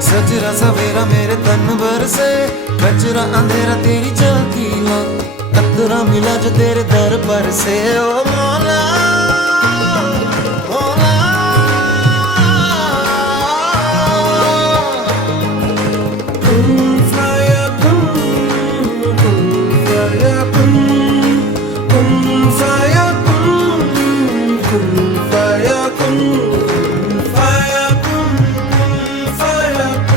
सजरा सवेरा मेरे तन भर से, कचरा अंधेरा तेरी झांकी ला, कतरा मिला जो तेरे दर पर से। ओ मौला मौला, कुन फयकुन, कुन फयकुन, कुन फयकुन, कुन फयकुन।